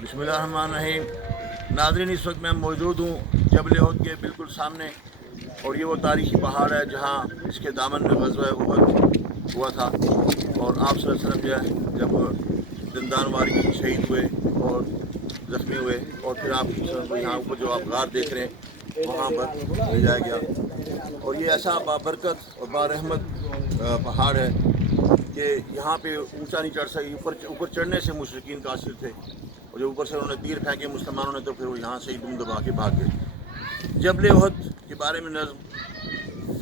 बिस्मिल्लाहिर्रहमानिर्रहीम। नाज़रीन, इस वक्त मैं मौजूद हूँ जबल उहद के बिल्कुल सामने, और ये वो तारीख़ी पहाड़ है जहाँ इसके दामन में ग़ज़वा उहद हुआ था। और आप सल्लल्लाहु अलैहि वसल्लम जो है जब दंदान वारी शहीद हुए और ज़ख्मी हुए, और फिर आप यहाँ ऊपर जो आप गार देख रहे हैं वहाँ पर ले जाया गया। और ये ऐसा बाबरकत और बारहमत पहाड़ है कि यहाँ पे ऊंचा नहीं चढ़ सके। ऊपर चढ़ने से मुशरिकीन कासिर थे, और जब ऊपर से उन्होंने तीर फेंके मुसलमानों ने तो फिर वो यहाँ से ही दुम दबा के भाग गए। जबल उहद के बारे में नज़्म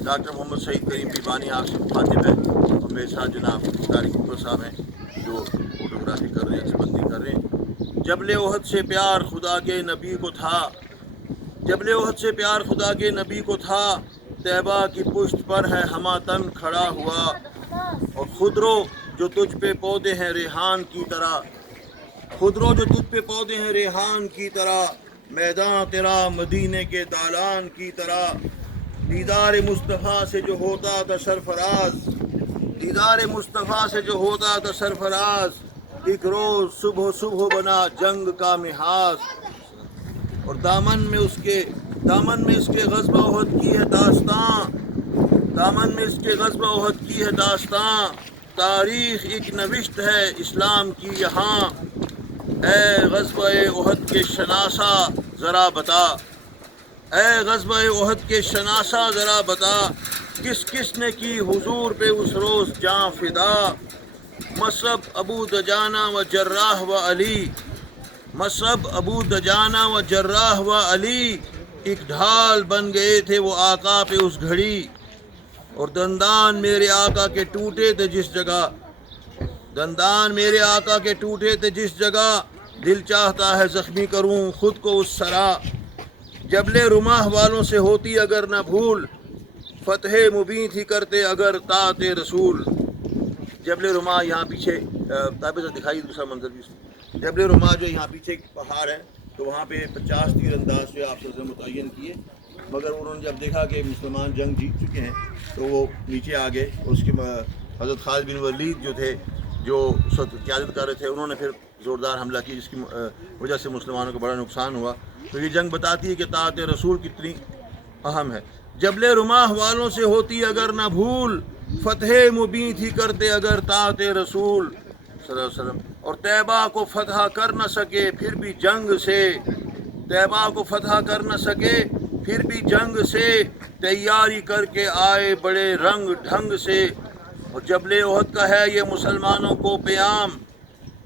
डॉक्टर मोहम्मद सईद करीम बीबानी आप से मुखातिब है, और मेरे साथ जनाब तारिक अब्दुल साहब हैं जो फोटोग्राफी कर रहे हैं, अक्सबंदी कर रहे हैं। जबल उहद से प्यार खुदा के नबी को था, जबल उहद से प्यार खुदा के नबी को था, तैबा की पुश्त पर है हमातन खड़ा हुआ। और खुदरो जो तुझ पे पौधे हैं रेहान की तरह, खुदरो जो तुझ पे पौधे हैं रेहान की तरह, मैदान तेरा मदीने के दालान की तरह। दीदार मुस्तफ़ा से जो होता था सरफराज, दीदार मुस्तफ़ा से जो होता था सरफराज, एक रोज़ सुबह सुबह बना जंग का मिहाज। और दामन में इसके ग़ज़वा उहद की है दास्तां, दामन में इसके ग़ज़वा उहद की है दास्तां। तारीख़ एक नविश्त है इस्लाम की यहाँ, ऐ ग़ज़वा उहद के शनासा ज़रा बता, ऐ ग़ज़वा उहद के शनासा ज़रा बता, किस किस ने की हुजूर पे उस रोज़ जाँ फ़िदा। मसब अबू दजाना व जर्राह व अली, मसब अबू दजाना व जर्राह व अली, एक ढाल बन गए थे वो आका पे उस घड़ी। और दंदान मेरे आका के टूटे थे जिस जगह, दंदान मेरे आका के टूटे थे जिस जगह, दिल चाहता है ज़ख्मी करूं खुद को उस सरा। जबले रुमाह वालों से होती अगर न भूल, फ़तह मुबीन थी करते अगर ताते रसूल। जबले रुमाह यहाँ पीछे ताबे से दिखाई दूसरा मंजर भी। जबले रुमाह जो यहाँ पीछे पहाड़ है, तो वहाँ पे 50 तीरंदाज जो आपसे मुतय्यन किए, मगर उन्होंने जब देखा कि मुसलमान जंग जीत चुके हैं तो वो नीचे आ गए। और उसके हज़रत खालिद बिन वलीद जो थे, जो उस वक्त क़यादत कर रहे थे, उन्होंने फिर ज़ोरदार हमला किया, जिसकी वजह से मुसलमानों को बड़ा नुकसान हुआ। तो ये जंग बताती है कि ताअत रसूल कितनी अहम है। जबले रुमाह वालों से होती अगर न भूल, फ़तह मुबीन थी करते अगर ताअत रसूल सल्लल्लाहु अलैहि वसल्लम। और तैबा को फ़तह कर न सके फिर भी जंग से, तैबा को फ़तह कर न सके फिर भी जंग से, तैयारी करके आए बड़े रंग ढंग से। और जबल उहद का है ये मुसलमानों को प्याम,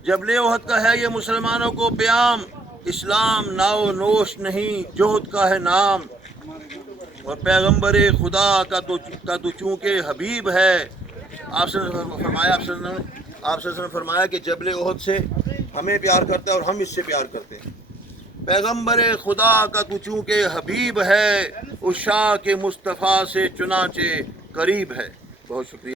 जबल उहद का है ये मुसलमानों को प्याम, इस्लाम नाओ नोश नहीं जोहद का है नाम। और पैगम्बर खुदा का तो चूँकि हबीब है, आपसे फरमाया कि जबल उहद से हमें प्यार करता है और हम इससे प्यार करते हैं। पैगम्बर खुदा का तू चूँकि हबीब है, उस शाह के मुस्तफ़ा से चुनाचे करीब है। बहुत शुक्रिया।